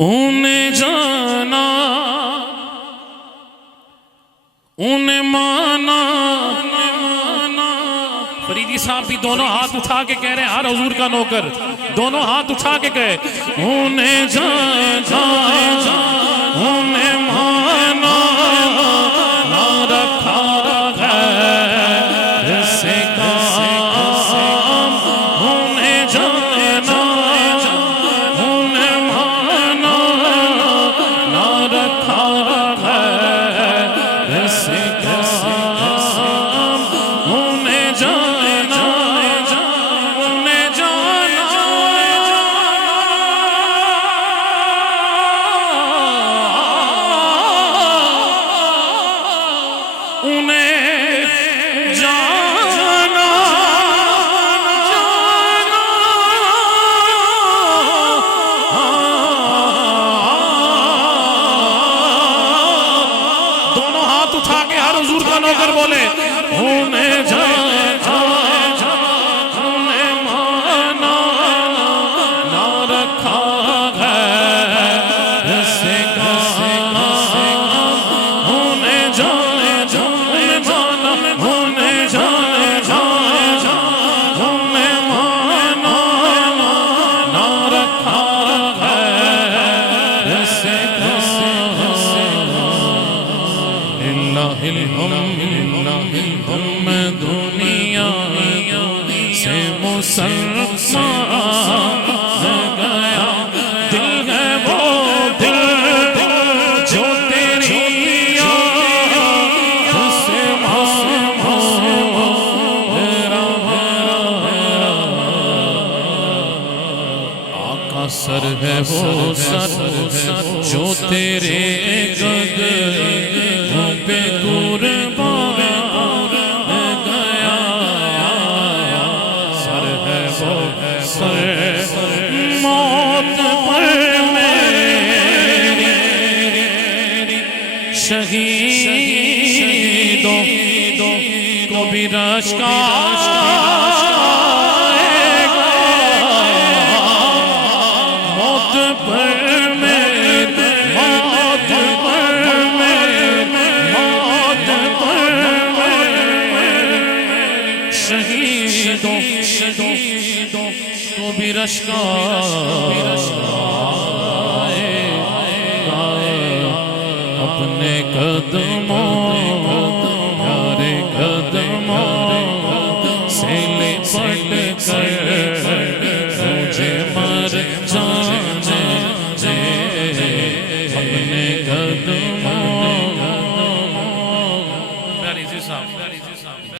انہیں جانا انہیں مانا. فریدی صاحب بھی دونوں ہاتھ اٹھا کے کہہ رہے ہیں ہر حضور کا نوکر دونوں ہاتھ اٹھا کے کہے انہیں جانا انہیں مانا نہ رکھا غیر سے کام. انہیں جانا انہیں مانا نہ رکھا غیر سے کام. انہیں جانا انہیں جانا انہیں جانا دونوں ہاتھ اٹھا کے ہر حضور کا نوکر بولے انہیں جانا انہیں مانا نہ رکھا غیر سے کام. انہیں جانا انہیں مانا انہیں جانا انہیں مانا نہ رکھا غیر سے کام. ہم دنیا سے مسلمان گیا دل ہے وہ دل جو تیری یاد سے آقا سر ہے وہ سر جو تیرے قدموں پہ قربان گیا. سر ہے وہ سر موت پر میری شہیدوں کو بھی رشک آئے گا. موت پر میری موت پر میری موت پر میری شہیدوں کو بھی رشک اپنے قدموں پیارے قدموں سے لپٹ کر مجھے مر جانے اپنے قدموں.